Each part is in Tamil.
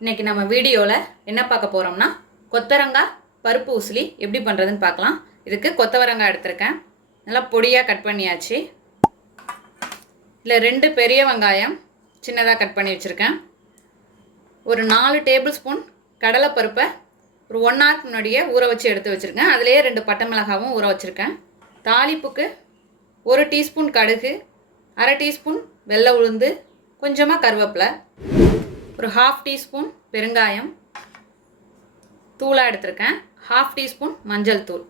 இன்னைக்கு நம்ம வீடியோவில் என்ன பார்க்க போகிறோம்னா கொத்தவரங்காய் பருப்பு உசிலி எப்படி பண்ணுறதுன்னு பார்க்கலாம். இதுக்கு கொத்தவரங்காய் எடுத்திருக்கேன். நல்லா பொடியாக கட் பண்ணியாச்சு. இல்லை 2 பெரிய வெங்காயம் சின்னதாக கட் பண்ணி வச்சுருக்கேன். ஒரு 4 டேபிள் ஸ்பூன் கடலைப்பருப்பை ஒரு 1 hour முன்னாடியே ஊற வச்சு எடுத்து வச்சுருக்கேன். அதிலேயே 2 பட்டை மிளகாவும் ஊற வச்சுருக்கேன். தாளிப்புக்கு 1 டீஸ்பூன் கடுகு, 1/2 டீஸ்பூன் வெள்ளை உளுந்து, கொஞ்சமாக கருவேப்பிலை, ஒரு 1/2 டீஸ்பூன் பெருங்காயம் தூளாக எடுத்திருக்கேன், 1/2 டீஸ்பூன் மஞ்சள் தூள்,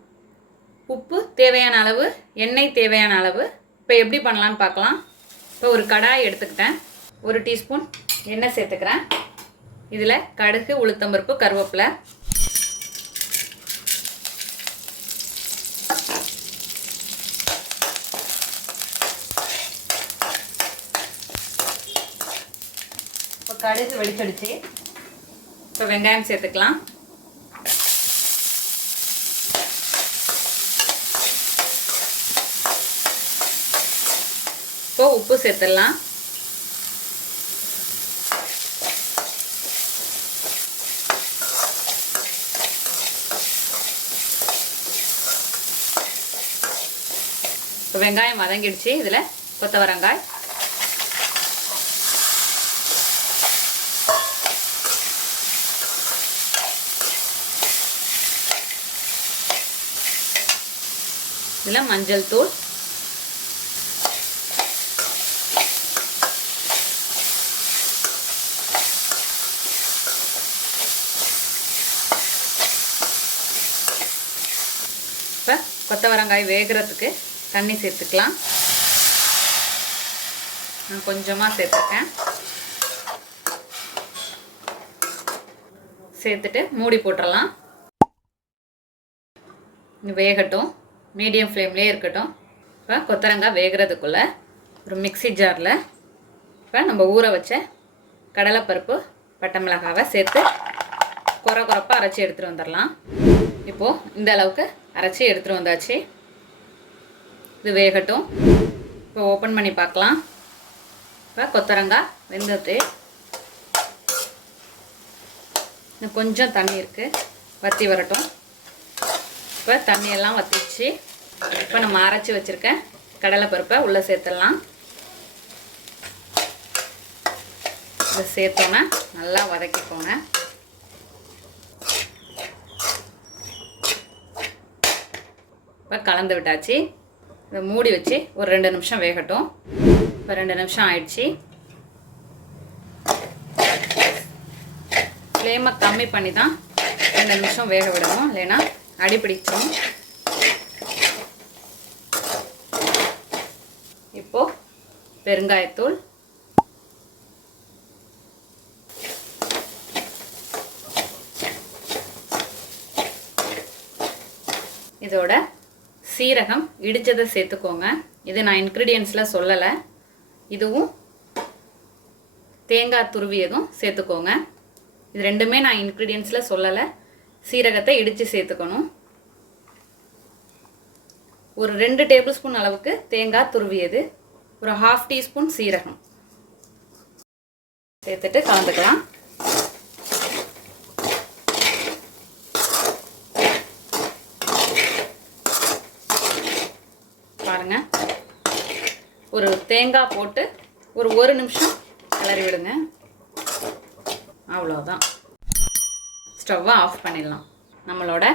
உப்பு தேவையான அளவு, எண்ணெய் தேவையான அளவு. இப்போ எப்படி பண்ணலான்னு பார்க்கலாம். இப்போ ஒரு கடாய் எடுத்துக்கிட்டேன். 1 டீஸ்பூன் எண்ணெய் சேர்த்துக்கிறேன். இதில் கடுகு, உளுத்தம்பருப்பு, கருவேப்பிலை, கடுகு வெடிச்சடிச்சு இப்போ வெங்காயம் சேர்த்துக்கலாம். இப்போ உப்பு சேர்த்துடலாம். இப்போ வெங்காயம் வதங்கிடுச்சு. இதில் கொத்தவரங்காய், இதில் மஞ்சள் தூள், இப்போ கொத்தவரங்காய் வேகிறதுக்கு தண்ணி சேர்த்துக்கலாம். நான் கொஞ்சமாக சேர்த்துருக்கேன். சேர்த்துட்டு மூடி போட்டுடலாம். வேகட்டும், மீடியம் ஃப்ளேம்லேயே இருக்கட்டும். இப்போ கொத்தவரங்காய் வேகிறதுக்குள்ளே ஒரு மிக்ஸி ஜாரில் இப்போ நம்ம ஊற வச்ச கடலைப்பருப்பு, பட்டை மிளகாவை சேர்த்து கொரப்பாக அரைச்சி எடுத்துகிட்டு வந்துடலாம். இப்போது இந்த அளவுக்கு அரைச்சி எடுத்துகிட்டு வந்தாச்சு. இது வேகட்டும். இப்போ ஓப்பன் பண்ணி பார்க்கலாம். இப்போ கொத்தவரங்காய் வெந்தது. இன்னும் கொஞ்சம் தண்ணி இருக்குது, வற்றி வரட்டும். இப்போ தண்ணியெல்லாம் வற்றிச்சு. இப்போ நம்ம அரைச்சி வச்சுருக்க கடலைப்பருப்பை உள்ளே சேர்த்துடலாம். இதை சேர்த்தோன்னா நல்லா வதக்கிக்கோங்க. இப்போ கலந்து விட்டாச்சு. இதை மூடி வச்சு ஒரு 2 நிமிஷம் வேகட்டும். இப்போ 2 நிமிஷம் ஆயிடுச்சு. ஃப்ளேமை கம்மி பண்ணி தான் 2 நிமிஷம் வேக விடணும், இல்லைன்னா அடி பிடிச்சிடும். இப்போ பெருங்காயத்தூள், இதோட சீரகம் இடிச்சதை சேர்த்துக்கோங்க. இது நான் இன்க்ரீடியன்ஸில் சொல்லலை. இதுவும் தேங்காய் துருவியதும் சேர்த்துக்கோங்க. இது ரெண்டுமே நான் இன்க்ரீடியன்ஸில் சொல்லலை. சீரகத்தை இடித்து சேர்த்துக்கணும். ஒரு 2 டேபிள் ஸ்பூன் அளவுக்கு தேங்காய் துருவியது, ஒரு 1/2 டீஸ்பூன் சீரகம் சேர்த்துட்டு கலந்துக்கலாம். பாருங்க, ஒரு தேங்காய் போட்டு ஒரு 1 நிமிஷம் கிளறி விடுங்க. அவ்வளோதான். ஸ்டவ்வை ஆஃப் பண்ணிடலாம். நம்மளோட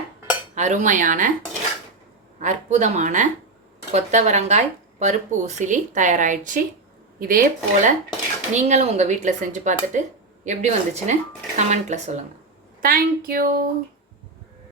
அருமையான அற்புதமான கொத்தவரங்காய் பருப்பு உசிலி தயாராகிடுச்சு. இதே போல் நீங்களும் உங்கள் வீட்டில் செஞ்சு பார்த்துட்டு எப்படி வந்துச்சுன்னு கமெண்ட்டில் சொல்லுங்கள். தேங்க்யூ.